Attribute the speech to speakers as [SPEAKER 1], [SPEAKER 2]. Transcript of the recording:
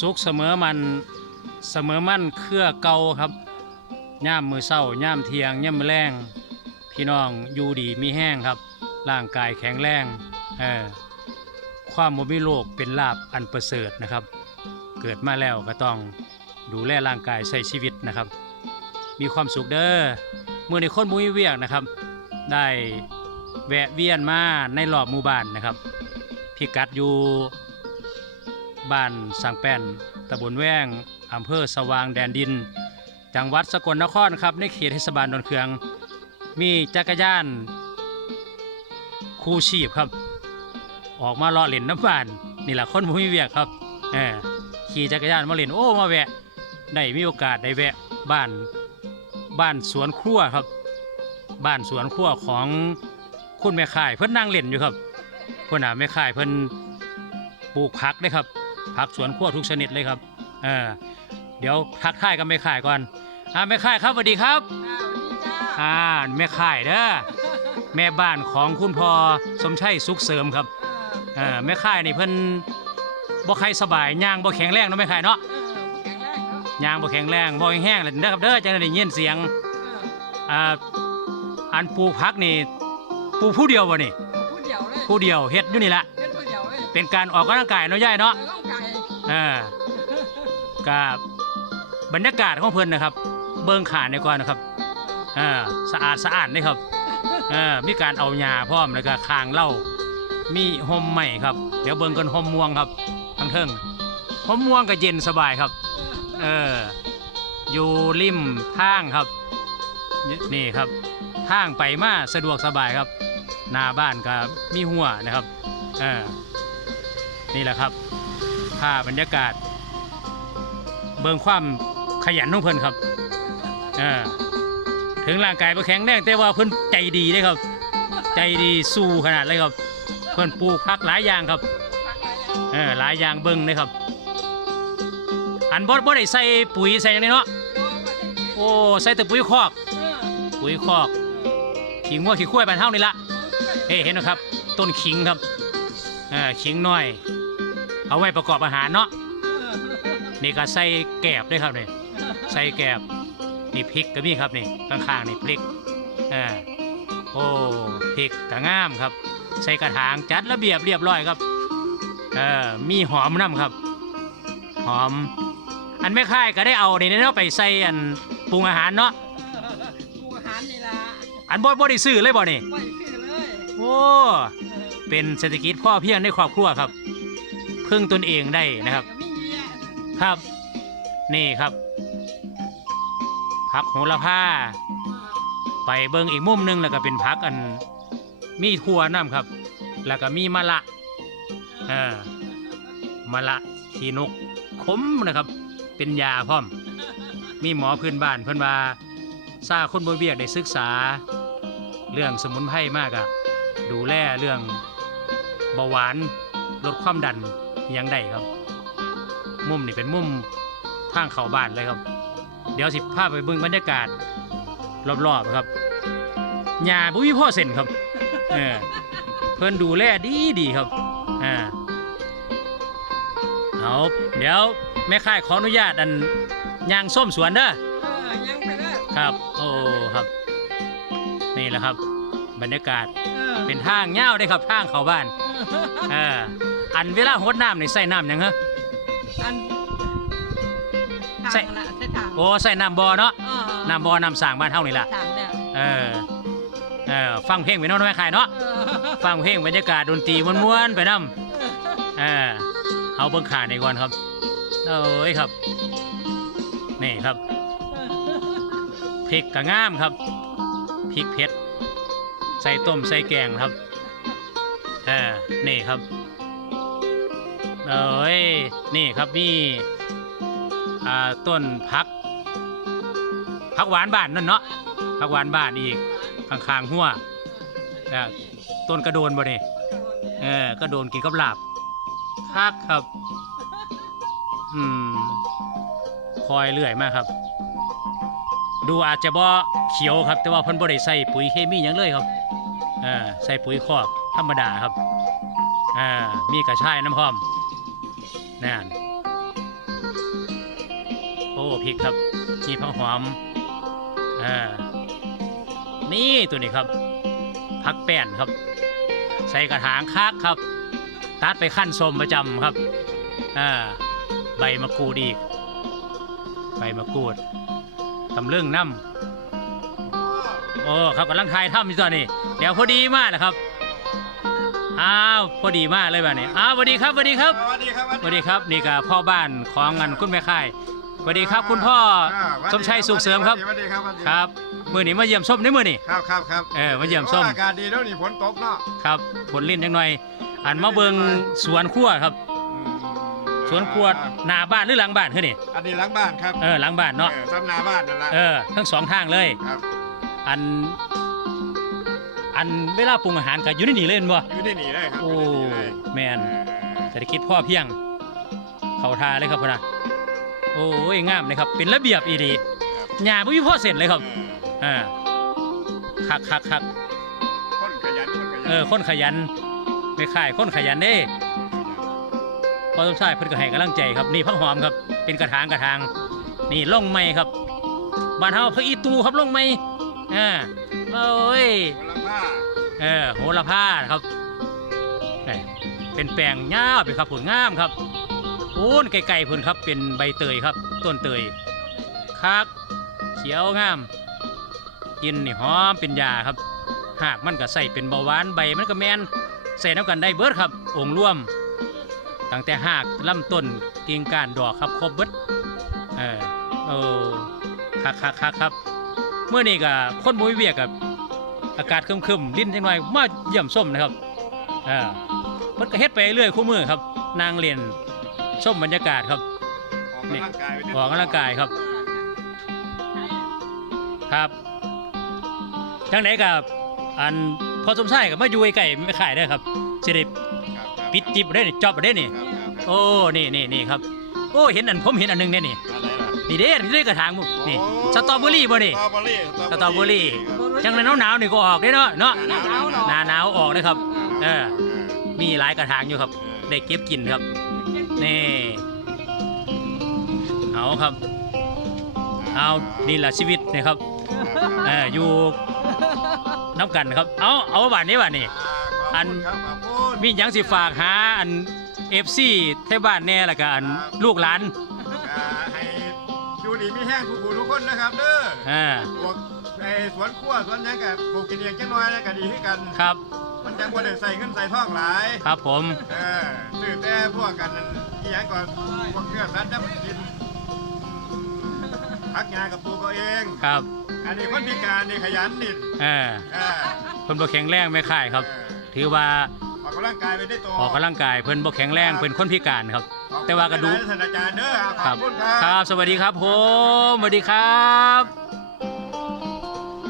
[SPEAKER 1] สุกเสมอมันเสมอมั่นเครือเก่าครับย่ามมือเศร้าย่ามเทียงย่ามมือแรงพี่น้องอยู่ดีมีแห้งครับ ร่างกายแข็งแรงเออความบ่มีโรคเป็นลาบอันประเสริฐนะครับ เกิดมาแล้วก็ต้องดูแลร่างกายใช้ชีวิตนะครับ มีความสุขเด้อเมื่อในคนมุ้ยเวียกนะครับ ได้แวะเวียนมาในรอบหมู่บ้านนะครับพิกัดอยู่ บ้านสังแป้นตำบลแว้งอำเภอสว่างแดนดิน จังหวัดสกลนครครับในเขตเทศบาลดอนเคือง มีจักรยานคู่ชีพครับ ออกมาเลาะเล่นน้ำบ้านนี่แหละคนบ่มีเวียกครับขี่จักรยานมาเล่นโอ้มาแวะได้มีโอกาสได้แวะบ้านบ้านสวนครัวครับ บ้านสวนครัวของคุณแม่ข่ายเพิ่นนั่งเล่นอยู่ครับเพิ่นน่ะแม่ข่ายเพิ่นปลูกผักได้ครับ ผักสวนครัวทุกชนิดเลยครับเออเดี๋ยวทักทายกับแม่ข่ายก่อนอ่าแม่ข่ายครับสวัสดีครับ
[SPEAKER 2] อ้าวนี่จ้า
[SPEAKER 1] อ่าแม่ข่ายเด้อแม่บ้านของคุณพ่อสมชัยสุขเสริมครับ
[SPEAKER 2] เออ
[SPEAKER 1] เออแม่ข่ายนี่เพิ่นบ่ใครสบายย่างบ่แข็งแรงเนาะแม่ข่ายเนาะ
[SPEAKER 2] เออแข็งแรงเนาะ
[SPEAKER 1] ย่างบ่แข็งแรงบ่แห้งๆเลยเด้อครับเด้อจังได้ยินเสียง
[SPEAKER 2] เออ
[SPEAKER 1] อ่าอันปลูกผักนี่ปลูกผู้เดียวบ่นี่
[SPEAKER 2] ผู้เดียวเลย
[SPEAKER 1] ผู้เดียวเฮ็ดอยู่นี่ละ
[SPEAKER 2] เป็นผู้เดียวเลย
[SPEAKER 1] เป็นการออกกำลังกายเนาะยายเนาะ
[SPEAKER 2] เอ่ากั
[SPEAKER 1] บบรรยากาศของเพิ่นนะครับ เบิ่งขานในก่อนนะครับสะอาดสะอาดนี่ครับมีการเอาหญ้าพร้อมแล้วก็คางเหล้ามีห่มใหม่ครับ เดี๋ยวเบิ่งกันห่มม่วงครับทั้งเทิงห่มม่วงก็เย็นสบายครับ เอออยู่ริมทางครับ นี่ครับทางไปมาสะดวกสบายครับ หน้าบ้านก็มีหัวนะครับเออนี่แหละครับ ภาพบรรยากาศ เบิ่งความขยันของเพิ่นครับเออถึงร่างกายบ่แข็งแรงแต่ว่าเพิ่นใจดีเด้ครับ ใจดีสู้ขนาดเลยครับ เพิ่นปลูกผักหลายอย่างครับเออหลายอย่างเบิ่งเลยครับ อันบ่บ่ได้ใส่ปุ๋ยใส่หยังนี่เนาะ
[SPEAKER 2] โอ้
[SPEAKER 1] ใส่แต่ปุ๋ยคอก ปุ๋ยคอกขิงวัวขี้ข้วยบ้านเฮานี่ละเฮ้เห็นไหมครับ ต้นขิงครับเออขิงน้อย เอาไว้ประกอบอาหารเนาะ
[SPEAKER 2] เออ
[SPEAKER 1] นี่ก็ใส่แกบด้วยครับนี่ใส่แกบนี่พริกก็มีครับนี่ข้างๆนี่พริกเออโอ้พริกก็งามครับ ใส่กระถางจัดระเบียบเรียบร้อยครับเออมีหอมน้ำครับ หอม อันไม่ค่ายก็ได้เอานี่เนาะไปใส่อันปรุงอาหารเนาะ
[SPEAKER 2] ปลูกอาหารนี่ล่ะ
[SPEAKER 1] อันบ่บ่ได้ซื้อเลยบ่นี่
[SPEAKER 2] ไม่คือเลย
[SPEAKER 1] โอ้
[SPEAKER 2] เออ
[SPEAKER 1] เป็นเศรษฐกิจพ่อเพียงในครอบครัวครับ พึ่งตนเองได้นะครับ ครับ นี่ครับพักโหระพาไปเบิงอีกมุมหนึงแล้วก็เป็นพักอัน มีทั่วน้ำครับ แล้วก็มีมะละเออมะละขีนกขมนะครับ เป็นยาพร้อม มีหมอพื้นบ้านเพิ่นว่าซาคนบนเบียกได้ศึกษา เรื่องสมุนไพรมากอะดูแลเรื่องเบาหวานลดความดัน ยังได้ครับ มุมนี่เป็นมุมทางเข้าบ้านเลยครับ เดี๋ยวสิพาไปเบิ่งบรรยากาศรอบๆครับหญ้าบุ้ยพ่อเส้นครับเออเพิ่นดูแลดีดีๆครับอ่าเอาเดี๋ยวแม่ค่ายขออนุญาตอันย่างส้มสวนเด้อ
[SPEAKER 2] เออยังไปเลย
[SPEAKER 1] ครับ โอ้ครับ นี่แหละครับ บรรยากาศ
[SPEAKER 2] เออ
[SPEAKER 1] เป็นทางเง่าวได้ครับทางเข้าบ้านเออ อันเวลาหดน้ำนี่ใส่น้ำหยังฮะ
[SPEAKER 2] อัน
[SPEAKER 1] ใส่
[SPEAKER 2] ทางละใส่ทาง
[SPEAKER 1] โอ้ใส่น้ำบ่อเนาะ
[SPEAKER 2] เออ
[SPEAKER 1] น้ำบ่อน้ำสร้างบ้านเฮานี่ล่ะ
[SPEAKER 2] ทางเนี่ย
[SPEAKER 1] เออเออฟังเพลงไปเนาะแม่ขายเนาะ
[SPEAKER 2] เออ
[SPEAKER 1] ฟังเพลงบรรยากาศดนตรีม้วนๆไปนำเออเอาเบิ่งขาในก่อนครับเอ้ยครับนี่ครับพริกกะงามครับพริกเผ็ดใส่ต้มใส่แกงครับเออนี่ครับ เอ้ยนี่ครับนี่ต้นพักพักหวานบ้านนั่นเนาะผักหวานบ้านอีกข้างๆหัวต้นกระโดนบ่นี่เออกระโดนกินกับลาบคักครับ อืมคอยเรื่อยมากครับ ดูอาจจะบ่เขียวครับ แต่ว่าพิ่นบ่ได้ใส่ปุ๋ยเคมีหยังเลยครับเออใส่ปุ๋ยคอกธรรมดาครับเออมีกระชายน้ำหอม นั่นโอ้พริกครับมีผักหอมอ่านี่ตัวนี้ครับผักแป้นครับ ใส่กระถางคักครับ ตัดไปขั้นสมประจำครับอ่าใบมะกรูดอีก ใบมะกรูดตำลึงน้ำโอ้ครับกำลังทายถ้ำอยู่ตอนนี้เดี๋ยวพอดีมากนะครับ อ้าวพอดีมากเลยแบบนี้อ้าวสวัสดีครับสวัสดีครับ
[SPEAKER 3] สวัสดีครับ
[SPEAKER 1] สวัสดีครับนี่ก็พ่อบ้านของงานคุณแม่ค่ายสวัสดีครับคุณพ่อาสมชัยสุขเสริมครับ
[SPEAKER 3] สวัสดีครับสวัสดี
[SPEAKER 1] ครับมือนี้มาเยี่ยมส้มได้มือนี่
[SPEAKER 3] ครับครับครับ
[SPEAKER 1] เออมาเยี่ยมส้ม
[SPEAKER 3] โอ้อากาศดีแล้วนี่ฝนตกเนาะ
[SPEAKER 1] ครับผลลิ้นจังหน่อย อันมาเบิงสวนครัวครับ
[SPEAKER 3] อืม
[SPEAKER 1] สวนครัวหน้าบ้านหรือหลังบ้านคือนี่
[SPEAKER 3] อันนี้หลังบ้านครับ
[SPEAKER 1] เออหลังบ้านเนาะ
[SPEAKER 3] ออซ้ำหนาบ้านนั่นแหละ
[SPEAKER 1] เออทั้งสองทางเลย
[SPEAKER 3] ครับ
[SPEAKER 1] อัน อันเวลาปรุงอาหารก็อยู่ในนี่เล่นบ่
[SPEAKER 3] อยู่ที่นี่เลยครับ
[SPEAKER 1] โอ้
[SPEAKER 3] ยู่ในนี่เลย
[SPEAKER 1] แมน
[SPEAKER 3] เออ
[SPEAKER 1] เศรษฐกิจพ่อเพียง เขาทาเลยครับพ่อนะโอ้ยงามเลยครับ เป็นระเบียบอีดีหญ้าบ่มีพ่อเสร็จเลยครับ
[SPEAKER 3] เออ
[SPEAKER 1] อ่าคักคักคัก
[SPEAKER 3] คนขยันคนขยัน
[SPEAKER 1] เออคนขยันไม่ค่ายคนขยันเด้พอสมชายเพิ่นก็ให้กำลังใจครับนี่พักหอมครับ เป็นกระถางกระถางนี่ล่องไม้ครับบ้านเฮาพักอีตูครับล่องไม้อ่า โอ้ย
[SPEAKER 3] คนละผ้า
[SPEAKER 1] เออโหระพาครับนี่เป็นแปลงงามไปครับผลงามครับโอ้นไกลๆเพิ่นครับเป็นใบเตยครับ ต้นเตยคักเขียวงาม กินนี่หอมเป็นยาครับ หากมันก็ใส่เป็นเบาหวานใบมันก็แมนใส่น้ำกันได้เบิดครับ องค์ร่วม ตั้งแต่หากลำต้นกิ่งก้านดอกครับครบเบิดเออโอ้คักคักคักครับ เมื่อนี้ก็คนมุ้ยเวียกกับอากาศครึมๆลิ้นจังหน่อยมาเยี่ยมส้มนะครับเออมันก็เฮ็ดไปเรื่อยคู่มือครับ นางเรียนส้มบรรยากาศครับ
[SPEAKER 3] ออกกำลังกายไปด้วย
[SPEAKER 1] ออกกำลังกายครับ ครับจังไหนกับอันพอสมชายกับมาอยู่ไกลๆไม่ขายได้อครับสิริ
[SPEAKER 3] ครับครับ
[SPEAKER 1] ปิดจิบได้นี่จอบได้นี่
[SPEAKER 3] ครับครับครับ
[SPEAKER 1] โอ้นี่นี่นี่ครับ โอ้เห็นอันผมเห็นอันหนึงเนี่ยนี่
[SPEAKER 3] อะไรล่ะ
[SPEAKER 1] นี่เด้นี่เด้กระถางมุกนี่
[SPEAKER 3] โอ้
[SPEAKER 1] สตรอเบอรี่บ่นี่
[SPEAKER 3] สตรอเบอรี่
[SPEAKER 1] สตรอเบอรี่
[SPEAKER 3] ครับ
[SPEAKER 1] จังในหนาวๆนี่ก็ออกได้เนาะเนาะ
[SPEAKER 3] หนาวๆ
[SPEAKER 1] หน้าหนาวออกเลยครับเออ
[SPEAKER 3] เออ
[SPEAKER 1] มีหลายกระถางอยู่ครับ
[SPEAKER 3] เออ
[SPEAKER 1] ได้เก็บกินครับ นี่เอาครับ เอานี่แหละชีวิตนะครับ เอออยู่น้ำกันครับ เอาเอาบานนี้บานนี้ อัน
[SPEAKER 3] ขบคุณครับขอบคุณ
[SPEAKER 1] มีหยังสิฝากหาอันเอฟซีเทบ้านแน่และก็อันลูกหลาน
[SPEAKER 3] อ่าให้อยู่ ดีมีแห้งทุกผู้ทุกคนนะครับเด้อ
[SPEAKER 1] อ่า
[SPEAKER 3] พวกไอ้สวนครัวสวนหยังกับปลูกกินเองจังน้อยแล้วก็ดีขึ้นกัน
[SPEAKER 1] ครับ
[SPEAKER 3] มันจังบ่ได้ใส่เงินใส่ทองหลาย
[SPEAKER 1] ครับผม
[SPEAKER 3] เออซื้อแต่พวกกันอีหยังก่อนพวกเนื้อสัตว์จะกินพักงานกับปลูกเอาเอง
[SPEAKER 1] ครับ
[SPEAKER 3] อันนี้คนพิการนี่ขยันนี่
[SPEAKER 1] เออ
[SPEAKER 3] เออ
[SPEAKER 1] เพิ่นบ่แข็งแรงไม่ค่ายครับ
[SPEAKER 3] เออ
[SPEAKER 1] ถือว่า
[SPEAKER 3] ออกกำลังกายไปได้ตัว
[SPEAKER 1] ออกกำลังกายเพิ่นบ่แข็งแรงเพิ่นคนพิการครับ
[SPEAKER 3] ขอบคุณ
[SPEAKER 1] แต่ว่ากระดูก
[SPEAKER 3] ท่านอาจารย์เด้อข
[SPEAKER 1] ค
[SPEAKER 3] อ
[SPEAKER 1] รั
[SPEAKER 3] บบคุณครับ
[SPEAKER 1] ครับ สวัสดีครับผม สวัสดีครับ